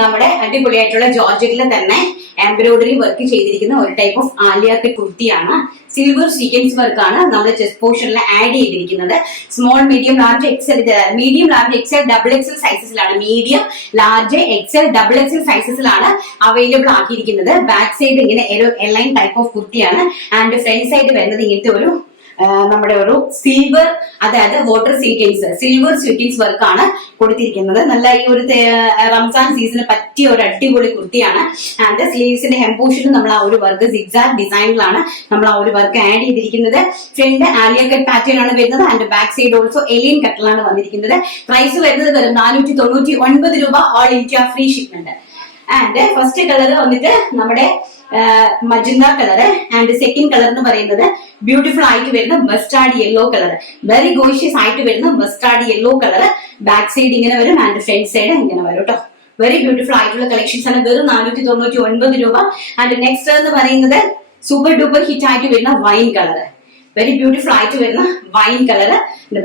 നമ്മുടെ അടിപൊളിയായിട്ടുള്ള ജോർജറ്റിൽ തന്നെ എംബ്രോയിഡറി വർക്ക് ചെയ്തിരിക്കുന്ന ഒരു ടൈപ്പ് ഓഫ് ആലിയ കട്ട് കുർത്തിയാണ്. സിൽവർ സീക്വൻസ് വർക്കാണ് നമ്മൾ ചെസ്റ്റ് പോർഷനിൽ ആഡ് ചെയ്തിരിക്കുന്നത്. Small, medium, large, XL, medium, large, XL, double XL സൈസസിലാണ്. Medium, large, XL, double XL സൈസസിലാണ് അവൈലബിൾ ആക്കിയിരിക്കുന്നത്. ബാക്ക് സൈഡ് ഇങ്ങനെ ഒരു എലൈൻ ടൈപ്പ് ഓഫ് കുർത്തിയാണ്. ആൻഡ് ഫ്രണ്ട് സൈഡ് വരുന്നത് ഇങ്ങനത്തെ ഒരു നമ്മുടെ ഒരു സിൽവർ, അതായത് വാട്ടർ സീക്വൻസ്, സിൽവർ സീക്വൻസ് വർക്കാണ് കൊടുത്തിരിക്കുന്നത്. നല്ല ഈ ഒരു റംസാൻ സീസണിന് പറ്റിയ ഒരു അടിപൊളി കുർത്തിയാണ്. ആൻഡ് സ്ലീവ്സിന്റെ ഹെംപോഷനും നമ്മൾ ആ ഒരു വർക്ക് സിഗ്സാഗ് ഡിസൈനിലാണ് നമ്മൾ ആ ഒരു വർക്ക് ആഡ് ചെയ്തിരിക്കുന്നത്. ഫ്രണ്ട് ആലിയ കട്ട് പാറ്റേൺ ആണ് വരുന്നത്. ആൻഡ് ബാക്ക് സൈഡ് ഓൾസോ എലിയൻ കട്ടിലാണ് വന്നിരിക്കുന്നത്. പ്രൈസ് വരുന്നത് വെറും 499 രൂപ, all India free shipment. And first colour വന്നിട്ട് നമ്മുടെ magenta colour. And second colour എന്ന് പറയുന്നത് ബ്യൂട്ടിഫുൾ ആയിട്ട് വരുന്ന mustard yellow colour, very gorgeous ആയിട്ട് വരുന്ന mustard yellow colour. Back side ഇങ്ങനെ വരും ആൻഡ് ഫ്രണ്ട് സൈഡ് ഇങ്ങനെ വരും കേട്ടോ. വെരി ബ്യൂട്ടിഫുൾ ആയിട്ടുള്ള കളക്ഷൻസ് ആണ്. വെറും 499 രൂപ. ആൻഡ് നെക്സ്റ്റ് എന്ന് പറയുന്നത് സൂപ്പർ ഡൂപ്പർ ഹിറ്റ് ആയിട്ട് വരുന്ന വൈൻ കളർ, വെരി ബ്യൂട്ടിഫുൾ ആയിട്ട് വരുന്ന wine colour.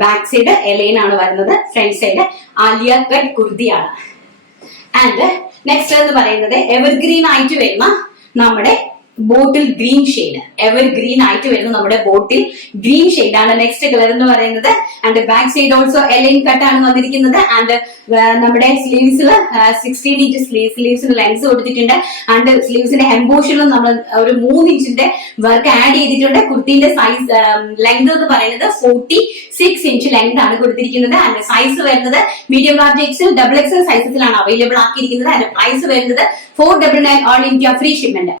Back side A-line ആണ് വരുന്നത്, ഫ്രണ്ട് സൈഡ് ആലിയ കട്ട് കുർത്തിയാണ്. ആൻഡ് നെക്സ്റ്റ് എന്ന് പറയുന്നത് എവർഗ്രീൻ ആയിട്ട് വരുന്ന നമ്മുടെ bottle green shade, ever green ആയിട്ട് വരുന്ന നമ്മുടെ ബോട്ടിൽ ഗ്രീൻ ഷെയ്ഡ് ആണ് നെക്സ്റ്റ് കളർ എന്ന് പറയുന്നത്. And back side also A-line cut ആണ് വന്നിരിക്കുന്നത്. ആൻഡ് നമ്മുടെ സ്ലീവ്സിൽ 16 ഇഞ്ച് സ്ലീവ്സിന് ലെങ്സ് കൊടുത്തിട്ടുണ്ട്. ആൻഡ് സ്ലീവ്സിന്റെ ഹെംപോഷനിലും നമ്മൾ ഒരു 3 ഇഞ്ചിന്റെ വർക്ക് ആഡ് ചെയ്തിട്ടുണ്ട്. കുർത്തിന്റെ സൈസ് ലെങ്ത് എന്ന് പറയുന്നത് 46 ഇഞ്ച് ലെങ്ത് ആണ് കൊടുത്തിരിക്കുന്നത്. ആൻഡ് സൈസ് വരുന്നത് medium, large, XL, double XL സൈസസിലാണ് അവൈലബിൾ ആക്കിയിരിക്കുന്നത്. ആൻഡ് പ്രൈസ് വരുന്നത് 499 ഓൾ ഇന്ത്യ ഫ്രീ ഷിപ്മെന്റ്.